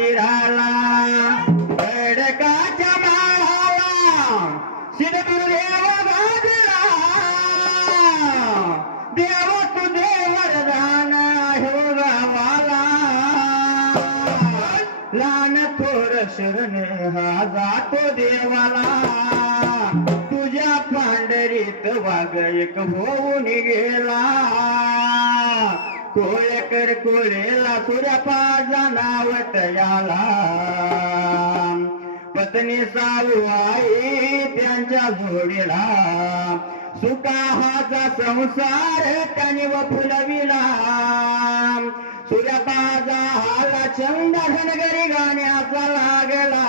तीराला खडकाच्या माळाला सिद्धगुरुदेव गाजला देव तुझे वरदान हो गावाला लहान थोर शरण हा जातो देवाला तुझ्या पांढरीत वाघ एक होऊन गेला कोळेकर कोळेला सूर्यपाजा नावत याला पत्नी सावू आई त्यांच्या जोडीला सुखाचा संसार त्याने व फुलविला सूर्यपाजा हाला छंद घनगरी गाण्याचा लागला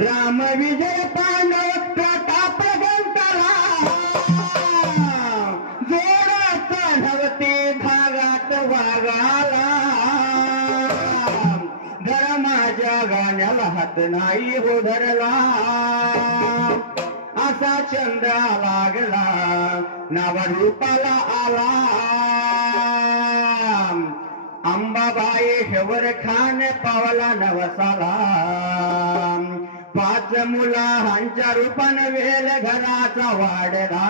राम विजय पांडव प्रताप गंतला जोडत नवते भागात वागाला धर्माच्या गाण्याला हात नाही हो धरला असा चंद लागला नावा रूपाला आला अंबाबाई हेवर खान पावला नवसाला पाच मुलांच्या रूपाने वेल घराचा वाढला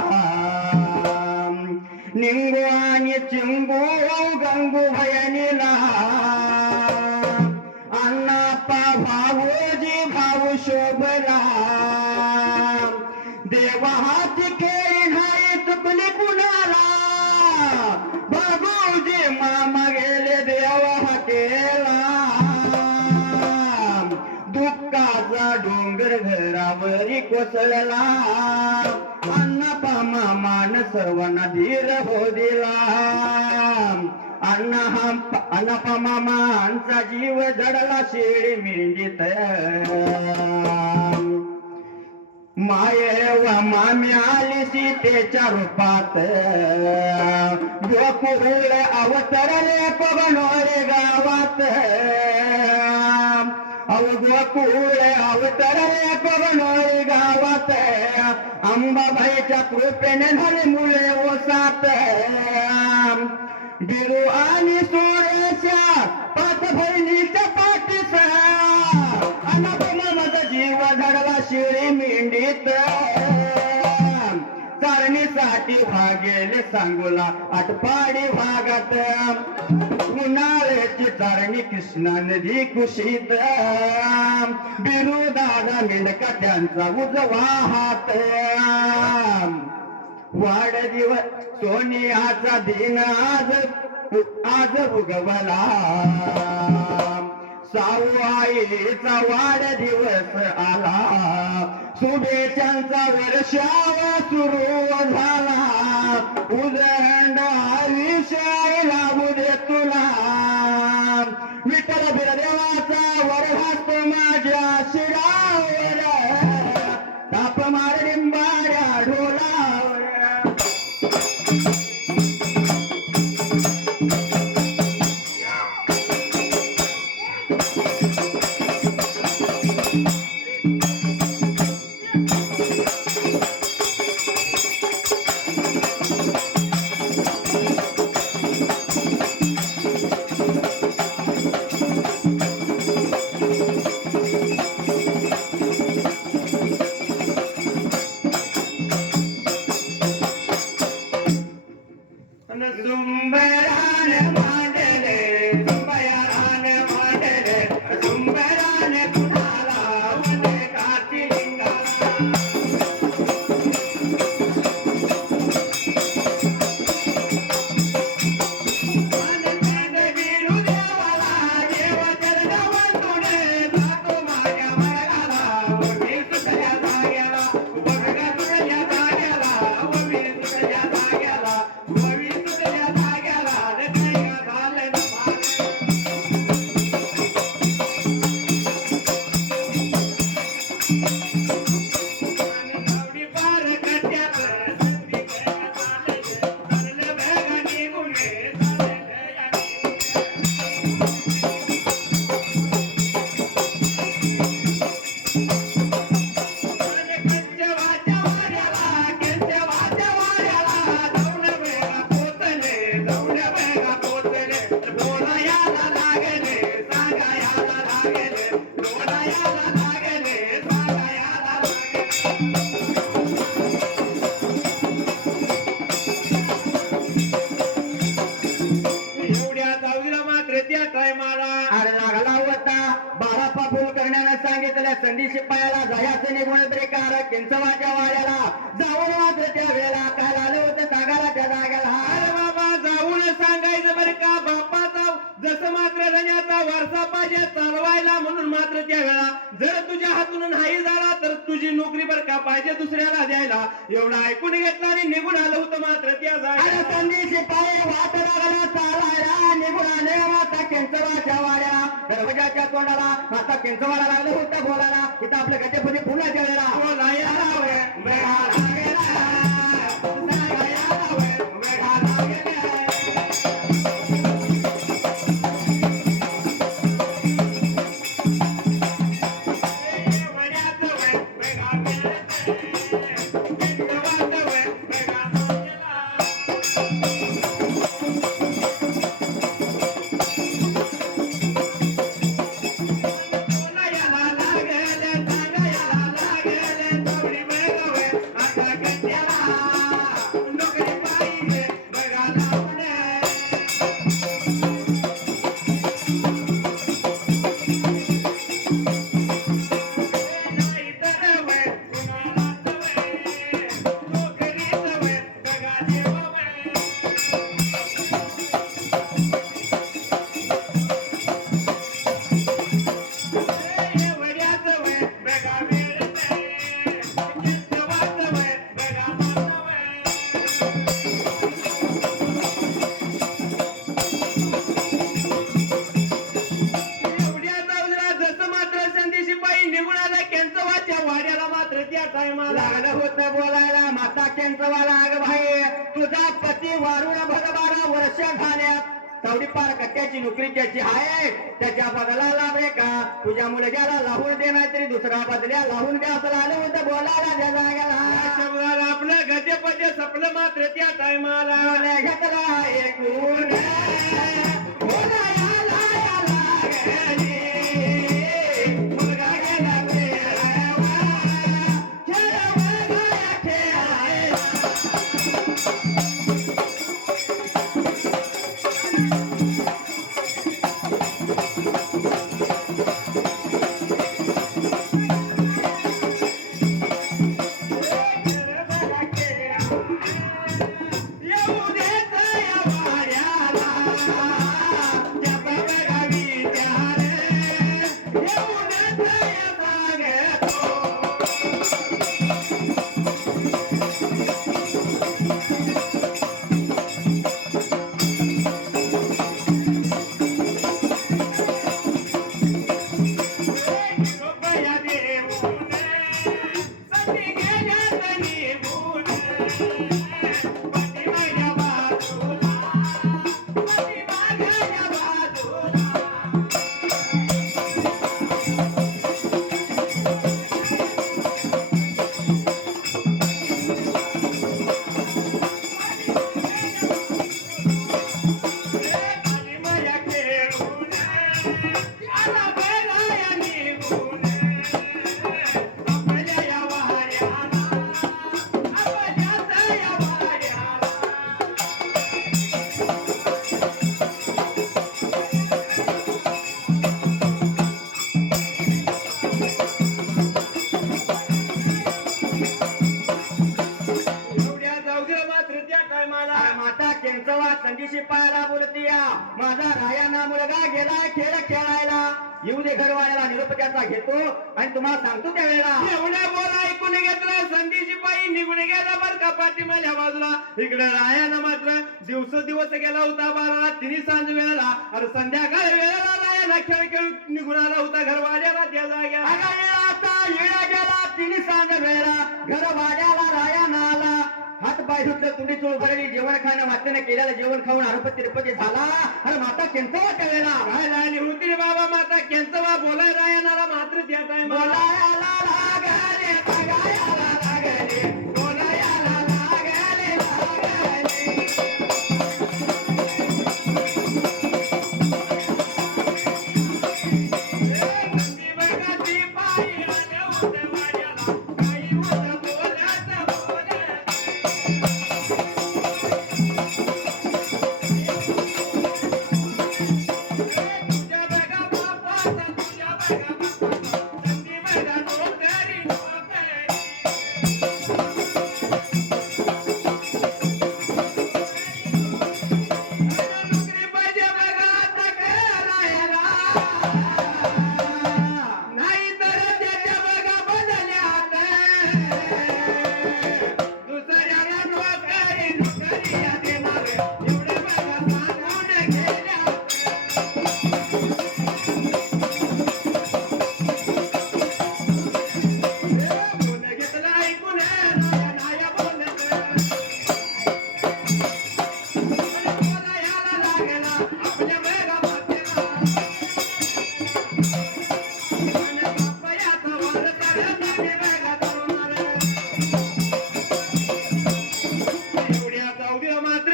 निंगू आणि चिंगू गंगू भयनीला अण्णाप्पा भाऊजी भाऊ शोभला देवा हाती खेळी नाही चुकली कुणाला बाबूजी मामा गेले देवा हाकेला दुःखाचा डोंगर घरावरी कोसळला अण्णाप्पा मामान सर्वांना धीर हो दिला अण्णाप्पा मामांचा जीव जडला शेळी मिंडीत मायेवा मामी आली सीतेच्या रूपात गोकुळ अवतरले पवनोरे गावात गोकुळ अवतरले पवनोरे गावात अंबाबाईच्या कृपेने झाले मुळे ओसात बिरू आणि सुरेशा पाच बहिणीच्या पाठीस माझा जीव धडला शिळी मिंडीत चारणीसाठी भागेले सांगोला आटपाडी भागात उन्हाळ्याची चारणी कृष्णा नदी कुशीत बिरू दादा मेंढका त्यांचा उजवा हात वाढदिवस सोनियाचा दिन आज उगवला सावआईचा वाढदिवस आला शुभेच्छांचा वर्षाव सुरू झाला उदंड विषय लावू दे तुला विठ्ठल बिरदेवाचा वरभास माझ्या शिरावर ताप मार लिंबाड्या ढोलावर संधी शिपायाला जायचं निघून बेकार किंचवाच्या वाड्याला जाऊन मात्र त्या वेळेला काय आलं होतं सांगायला त्या जागेला. अरे बाबा जाऊन सांगायचं बरं का बापाचा जसं मात्र रण्याचा वारसा पाहिजे चालवायला म्हणून मात्र त्या वेळा जर तुझ्या हातून नाही झाला तर तुझी नोकरी बरं का पाहिजे दुसऱ्याला द्यायला एवढं ऐकून घेतलं आणि निघून आलं होतं मात्र त्या जागेला. संधी शिपाई वाट लागला चालायला निघून आले माता केंचवाच्या वाड्याला दरवाजाच्या तोंडाला माता केंचवाला लागलं होतं बोलायला इथं आपल्या गजपती पुन्हा जेवायला लागलं होतं बोलायला माता केंचवाला अग भाई तुझा पती वारून 12 वर्ष झाल्यात तेवढी पार कट्ट्याची नोकरी त्याची आहे त्याच्या बदला रे का तुझ्या मुलग्याला लावून दे नाही तरी दुसरा बदल्या लावून द्या असं आलं होतं बोलायला त्या जागेला. आपलं गजपजे सपलं मात्र त्या टायमाला घेतला एक संधीशी पायाला बोलतीया माझा रायाना मुलगा गेलाय खेळ खेळायला येऊ दे घरवाल्याला निरोप त्याचा घेतो आणि तुम्हाला सांगतो त्यावेळेला एवढ्या बोला ऐकून घेतलं संधीची पायी निघून गेला बर का पाठीमाल्या बाजूला इकडे रायानं मात्र दिवस गेला होता 12 तिने सांज वेळेला अरे संध्याकाळ वेळेला रायाला खेळ खेळ निघून आला होता घरवाल्याला त्या जाग्याला आता येळा गेला तिने सांज वेळेला घरवाल्याला रायाना आला हात पाय धुतलं तुंडी चोळ भरली जेवण खाणं मातेने केलेलं जेवण खाऊन अरुपती तिरुपती झाला अरे माता केंचवा त्यावेळेला काय लागली होती रे बाबा माता केंचवा बोलाय रायनाला मात्र त्या टाइम बोलायला लागले बघायला लागले बोलायला लागले तुझ्या बघा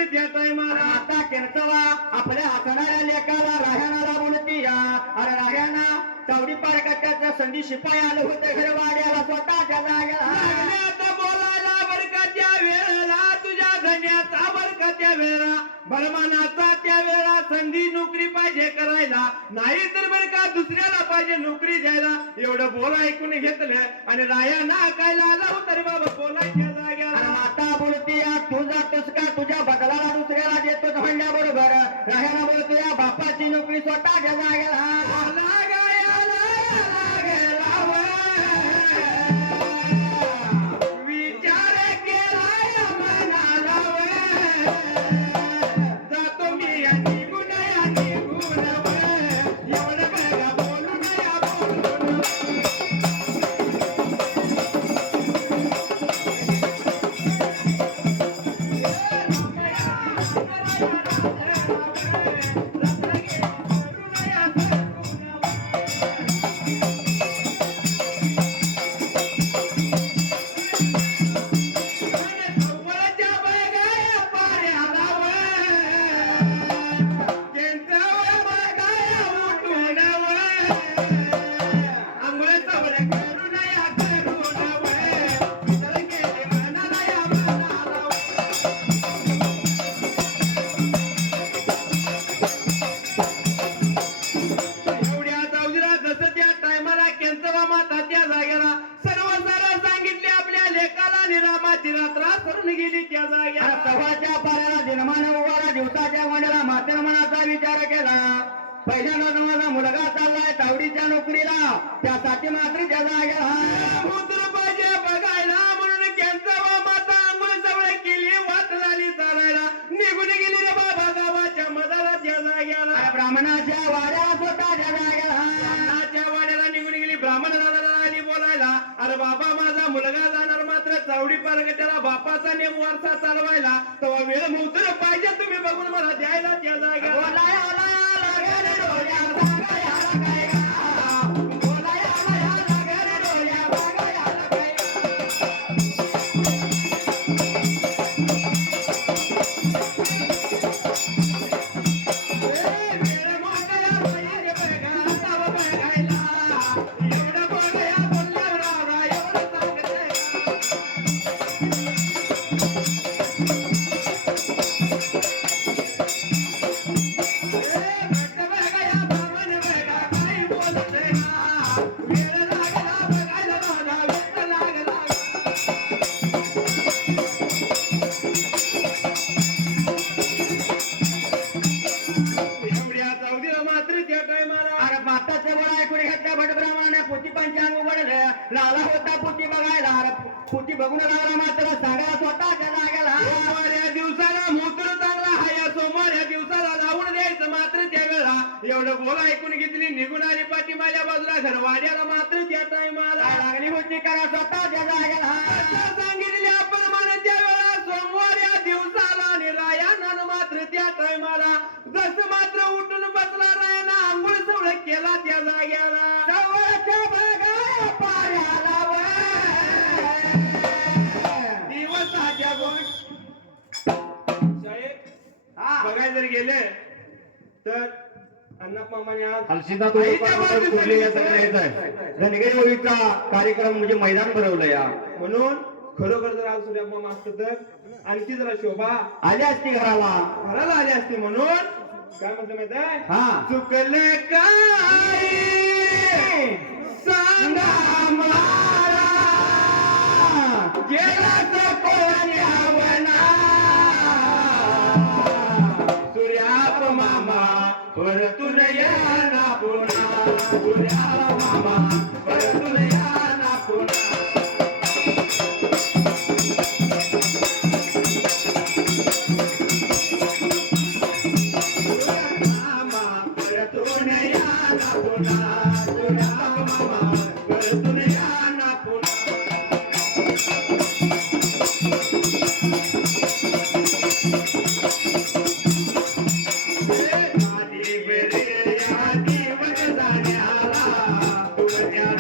त्या टायमाला आता केनसवा आपल्या हातणाऱ्या लेकाला राह्याला म्हणती या अरे राह्याना चावडी पार कट्ट्याच्या संधी शिपाई आलं होते घर वाड्याला स्वतःच्या जागेला लागले आता बोलायला बरकाच्या वेळेला तुझ्या धन्याचा बरकाच्या वेळेला बलमानाचा त्या वेळा संधी नोकरी पाहिजे करायला नाही तर बरं का दुसऱ्याला पाहिजे नोकरी द्यायला एवढं बोल ऐकून घेतलं आणि राया ना कायला आला होता रे बाबा बोलायच्या जाग्याला आता बोलते या तू जातोस का तुझ्या बदलाला दुसऱ्याला देतोस म्हणल्याबरोबर राह्याला बोलतो या बापाची नोकरी स्वतःच्या जागेला विचार केला मनाला जातो मी आणि गुण एवढं बघा बोलू नया बोलून गेली त्या जाग्याला सव्वाच्या पाऱ्याला दिनमान उभारा दिवसाच्या वंड्याला म्हातार मनाचा विचार केला पहिल्यांदा माझा मुलगा चाललाय तावडीच्या नोकरीला त्यासाठी मात्र त्या जागेला समुद्र पाहिजे बघायला म्हणून केंचवा माता आंघोळ जवळ केली वाट झाली चालायला निघून गेली रे बाबा गावाच्या मधाला त्या जाग्याला ब्राह्मणाच्या वाड्या स्वतःच्या जागेला ब्राह्मणाच्या वाड्याला निघून गेली ब्राह्मण दादाला आली बोलायला अरे बाबा माझा मुलगा जाणार मात्र चावडी पार्क त्याला बापाचा नेम वारसा चालवायला तेव्हा वेळ मुद्र पाहिजे तुम्ही बघून मला द्यायला त्या जाग्याला लाला होता पुती बघायला पुती बघून लागला मात्र सांगायला स्वतःच्या जागेला सोमवार दिवसाला मूत्र चांगला हाय सोमवार दिवसाला लावून द्यायचं मात्र त्या वेळा एवढं बोला ऐकून घेतली निघून आली पाठी माझ्या बाजूला घर वाड्याला मात्र त्या टाइमाला लागली होती करा स्वतःच्या जागेला सांगितले आपण मान त्या वेळा सोमवार दिवसाला आणि रायानं मात्र त्या टाइमाला जस मात्र उठून बसला रायाना आंघोळ सवळ केला त्या जाग्याला बघायला जर गेले तर अण्णा मामाने आज धनगरी होळीचा कार्यक्रम म्हणजे मैदान भरवलं या म्हणून खरोखर जर आज सूर्या मामा असत तर आणखी जरा शोभा आली असती घराला आली असती म्हणून काय म्हटलं माहित आहे हा चुकलं काय सांगा मला गेला कोणी आवना सूर्याप मामा परतून या ना पुन्हा सूर्या मामा परतून या ना पुन्हा Yeah.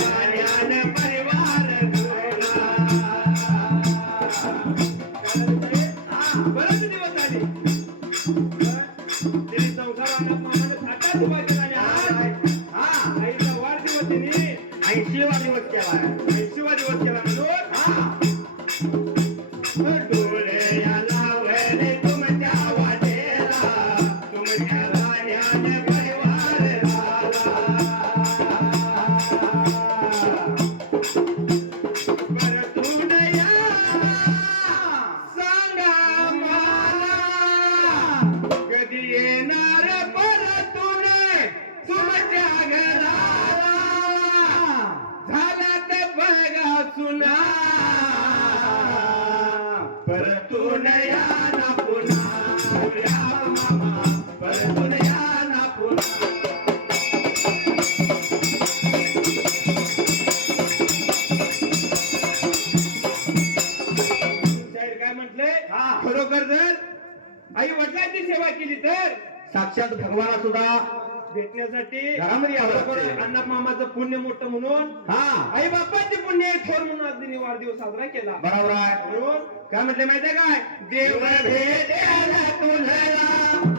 येणार परतून तुमच्या घराला झाला तर बघा सुना परतून या ना पुन्हा या मामा परतून या ना पुन्हा शाहीर काय म्हटलंय खरोखर जर आई वडिलांची सेवा केली तर साक्षात भगवाना सुद्धा भेटण्यासाठी घरामध्ये यावं लागते. अण्णा मामाचं पुण्य मोठं म्हणून हा आई बापांचे पुण्य थोर म्हणून आज त्यांनी वाढदिवस साजरा केला बरोबर आहे. म्हणून काय म्हटलं माहितीये काय देव भेटेल तुझला